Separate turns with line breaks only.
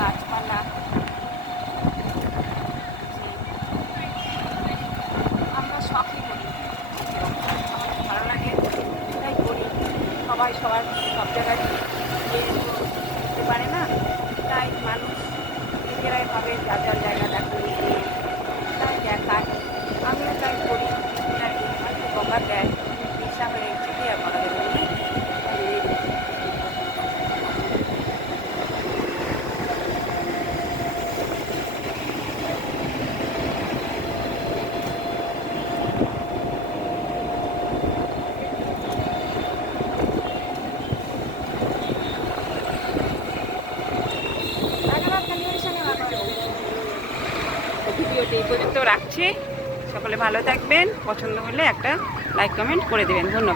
গাছপালা আমরা শখই করি আমার ভালো লাগে তাই করি সবাই সবার সব জায়গায় যেতে পারে না। তাই মানুষ নিজেরাই ভাবে যা যার জায়গা দেখো তাই দেখায় আমিও তাই করি। আর বকা দেয় ইচ্ছা হয়ে গেছে কি আর করা যাবে না? তাই এই ভিডিওটি এই পর্যন্ত রাখছি। সকলে ভালো থাকবেন। পছন্দ হলে একটা লাইক কমেন্ট করে দেবেন। ধন্যবাদ।